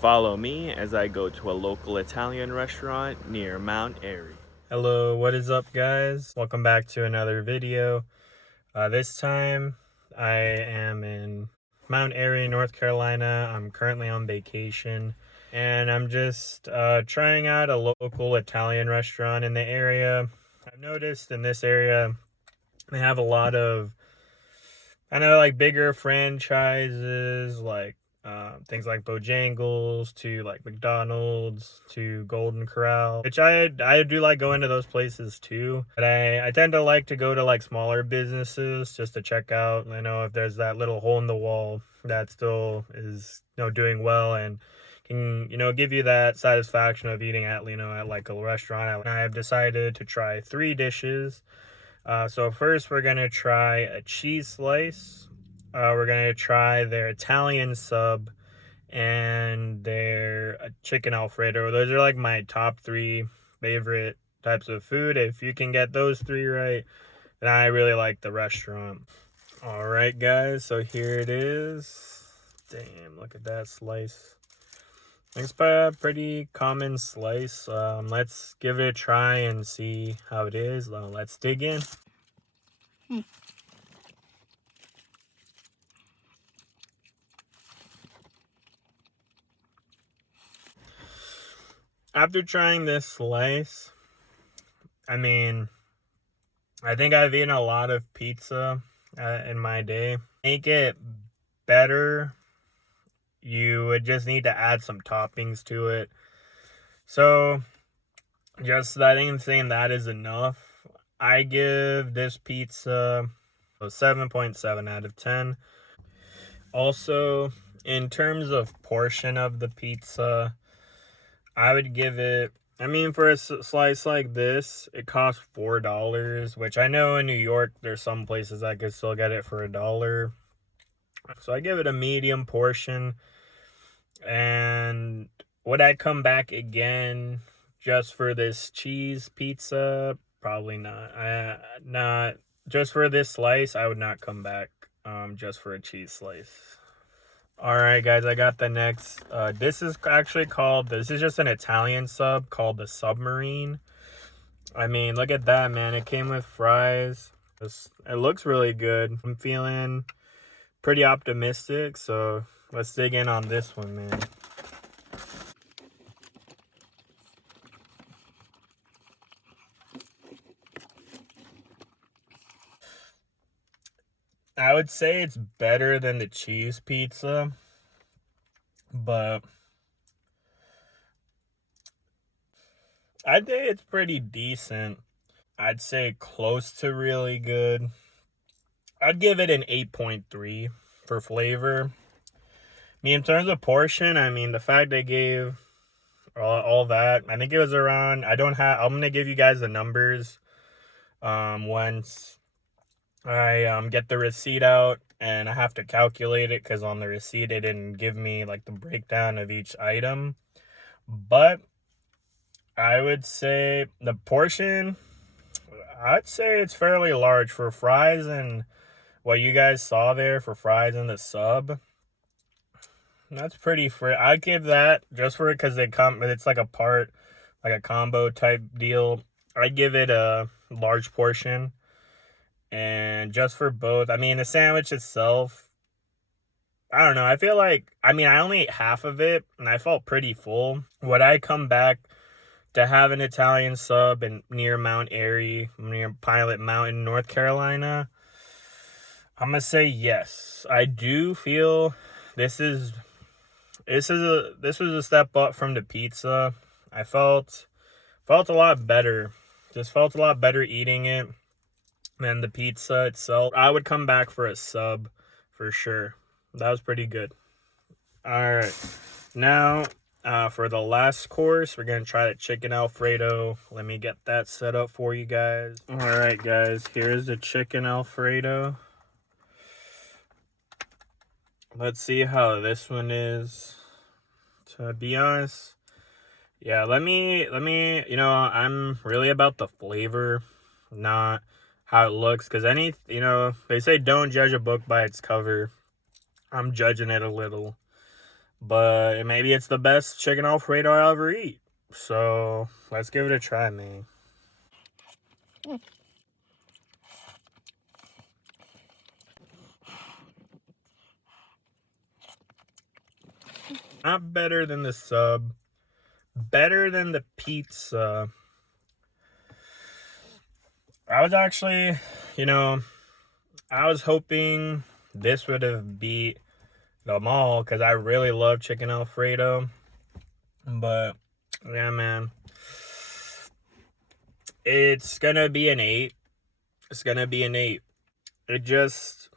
Follow me as I go to a local Italian restaurant near Mount Airy. Hello, what is up guys? Welcome back to another video. This time I am in Mount Airy, North Carolina. I'm currently on vacation and I'm just trying out a local Italian restaurant in the area. I've noticed in this area they have a lot of like bigger franchises, like things like Bojangles to like McDonald's to Golden Corral, which I do like going to those places too. But I tend to like to go to like smaller businesses just to check out, if there's that little hole in the wall that still is, doing well and can, give you that satisfaction of eating at, at like a restaurant. I have decided to try 3 dishes. So first we're going to try a cheese slice. We're going to try their Italian sub and their chicken Alfredo. Those are like my top 3 favorite types of food. If you can get those 3 right, then I really like the restaurant. All right, guys, so here it is. Damn, look at that slice. It's a pretty common slice. Let's give it a try and see how it is. Let's dig in. After trying this slice, I think I've eaten a lot of pizza in my day. Make it better, you would just need to add some toppings to it. So, I think saying that is enough. I give this pizza a 7.7 out of 10. Also, in terms of portion of the pizza, I would give it, for a slice like this, it costs $4, which I know in New York, there's some places I could still get it for $1. So I give it a medium portion. And would I come back again just for this cheese pizza? Probably not. Not just for this slice, I would not come back just for a cheese slice. Alright guys, I got the next. This is just an Italian sub called the Submarine. Look at that, man. It came with fries. It looks really good. I'm feeling pretty optimistic, so let's dig in on this one, man. I would say it's better than the cheese pizza, but I'd say it's pretty decent. I'd say close to really good. I'd give it an 8.3 for flavor. In terms of portion, the fact they gave all that, I think it was around, I'm going to give you guys the numbers once I get the receipt out, and I have to calculate it because on the receipt it didn't give me like the breakdown of each item. But I would say the portion, I'd say it's fairly large for fries, and what you guys saw there for fries and the sub, that's pretty free. I'd give that just for it because it's like a combo type deal. I'd give it a large portion. And just for both, the sandwich itself, I don't know. I feel like, I only ate half of it and I felt pretty full. Would I come back to have an Italian sub near Mount Airy, near Pilot Mountain, North Carolina? I'm going to say yes. I do feel this was a step up from the pizza. I felt a lot better. Just felt a lot better eating it than the pizza itself. I would come back for a sub for sure. That was pretty good. All right, now for the last course, we're gonna try the chicken Alfredo. Let me get that set up for you guys. All right, guys, here's the chicken Alfredo. Let's see how this one is. To be honest, yeah, let me, I'm really about the flavor, not how it looks, because they say don't judge a book by its cover. I'm judging it a little. but maybe it's the best chicken Alfredo I'll ever eat. So let's give it a try, man. Not better than the sub, better than the pizza. I was actually, I was hoping this would have beat the mall because I really love chicken Alfredo. But yeah, man, it's gonna be an 8. It's gonna be an 8. It just,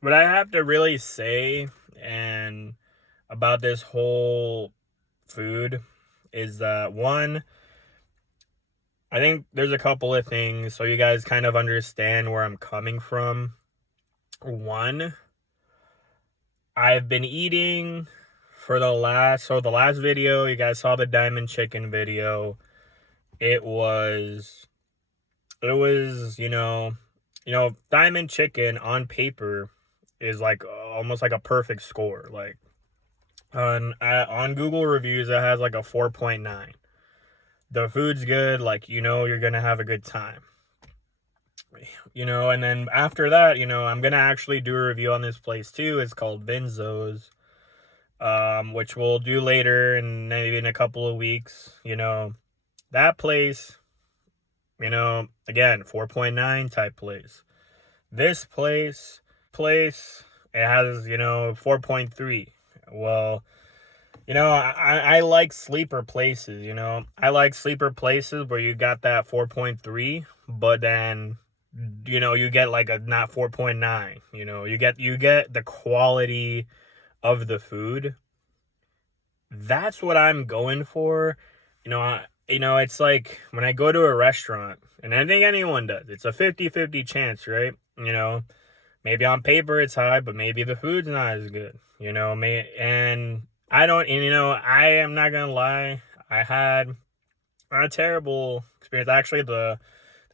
what I have to really say and about this whole food is that, one, I think there's a couple of things so you guys kind of understand where I'm coming from. One, I've been eating for the last video, you guys saw the diamond chicken video. It was, diamond chicken on paper is like almost like a perfect score. Like on Google reviews, it has like a 4.9. The food's good, like, you're gonna have a good time. And then after that, I'm gonna actually do a review on this place too. It's called Benzo's, which we'll do later and maybe in a couple of weeks. That place, again, 4.9 type place. This place, it has, 4.3. Well, I like sleeper places, I like sleeper places where you got that 4.3, but then, you get like a not 4.9, you get the quality of the food. That's what I'm going for. It's like when I go to a restaurant, and I think anyone does, it's a 50-50 chance, right? Maybe on paper it's high, but maybe the food's not as good, and I am not gonna lie, I had a terrible experience. Actually, the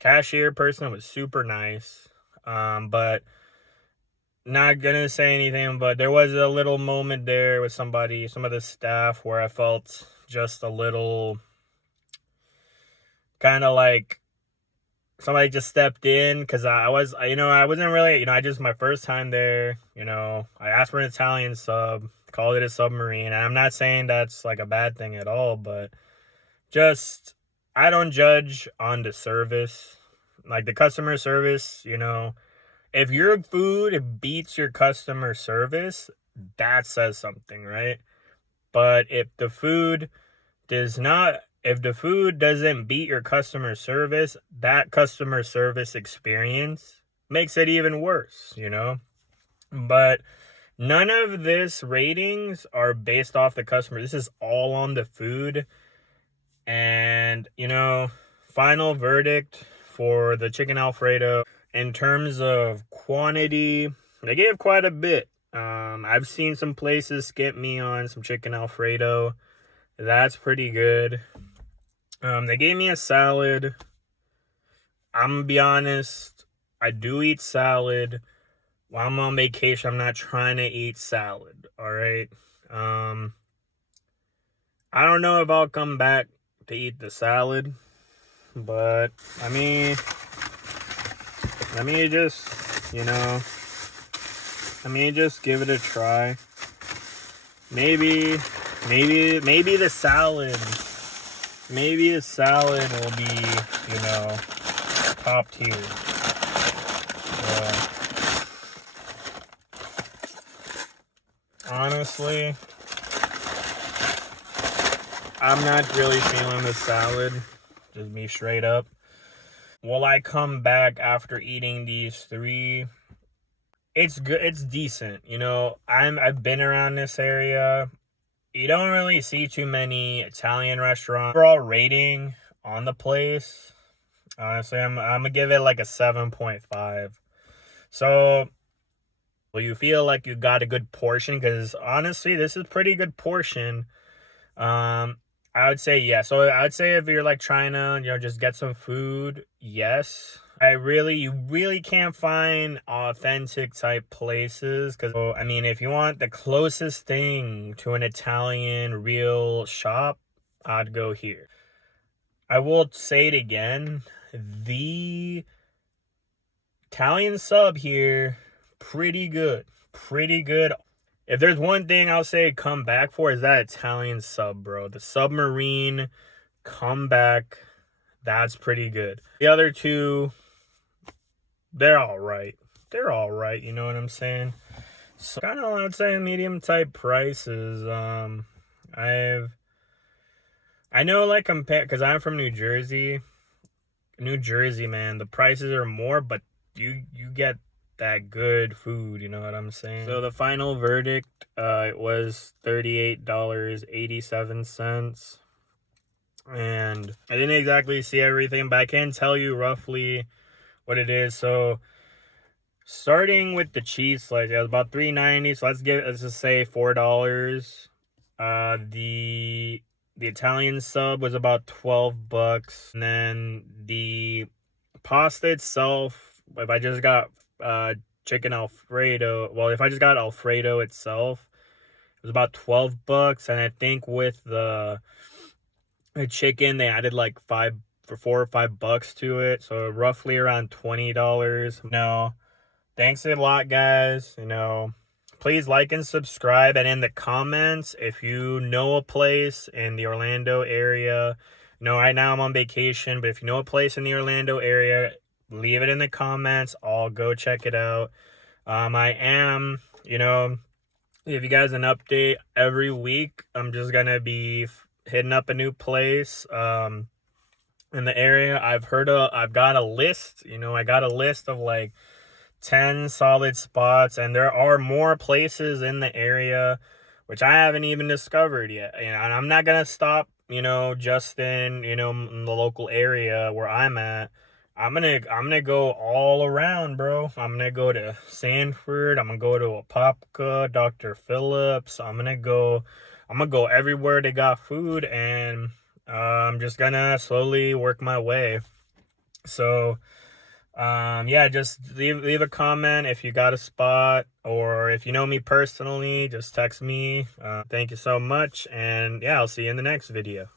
cashier person was super nice, but not gonna say anything, but there was a little moment there with some of the staff, where I felt just a little kind of like somebody just stepped in, because I wasn't really, I just, my first time there, I asked for an Italian sub, called it a submarine, and I'm not saying that's like a bad thing at all, but just, I don't judge on the service, like the customer service, if your food beats your customer service, that says something, right? But if the food doesn't beat your customer service, that customer service experience makes it even worse, But none of this ratings are based off the customer. This is all on the food. And, final verdict for the chicken Alfredo. In terms of quantity, they gave quite a bit. I've seen some places skip me on some chicken Alfredo. That's pretty good. They gave me a salad. I'm gonna be honest, I do eat salad. While I'm on vacation, I'm not trying to eat salad, alright? I don't know if I'll come back to eat the salad, but let me just, give it a try. Maybe the salad will be, top tier. Honestly, I'm not really feeling the salad. Just be straight up. Will I come back after eating these 3? It's good. It's decent. I've been around this area. You don't really see too many Italian restaurants. Overall rating on the place, honestly, I'm gonna give it like a 7.5. So, will you feel like you got a good portion? Because honestly, this is pretty good portion. I would say yes. So I would say if you're like trying to, just get some food, yes. You really can't find authentic type places. Because, I mean, if you want the closest thing to an Italian real shop, I'd go here. I will say it again. The Italian sub here, pretty good. Pretty good. If there's one thing I'll say come back for, is that Italian sub, bro. The submarine, come back. That's pretty good. The other two, they're all right. They're all right. You know what I'm saying? So kind of, I'd say medium type prices. I know, like, compare, because I'm from New Jersey. New Jersey, man, the prices are more, but you get that good food, you know what I'm saying? So the final verdict, it was $38.87. And I didn't exactly see everything, but I can tell you roughly what it is. So starting with the cheese slice, it was about $3.90. So let's just say $4. The Italian sub was about $12, and then the pasta itself, if I just got chicken Alfredo, well, if I just got Alfredo itself, it was about $12, and I think with the chicken, they added like $4 or $5 to it, so roughly around $20. No, thanks a lot, guys. You know, please like and subscribe, and in the comments, if you know a place in the Orlando area, you know, right now I'm on vacation, but if you know a place in the Orlando area, leave it in the comments. I'll go check it out. I am, you know, give you guys an update every week. I'm just gonna be hitting up a new place in the area. I've got a list, you know, I got a list of like 10 solid spots, and there are more places in the area which I haven't even discovered yet. And I'm not gonna stop, you know, just in, you know, in the local area where I'm at. I'm gonna go all around, bro. I'm gonna go to Sanford. I'm gonna go to Apopka, Dr. Phillips. I'm gonna go everywhere they got food, and I'm just gonna slowly work my way. So yeah, just leave a comment if you got a spot, or if you know me personally, just text me. Thank you so much, and yeah, I'll see you in the next video.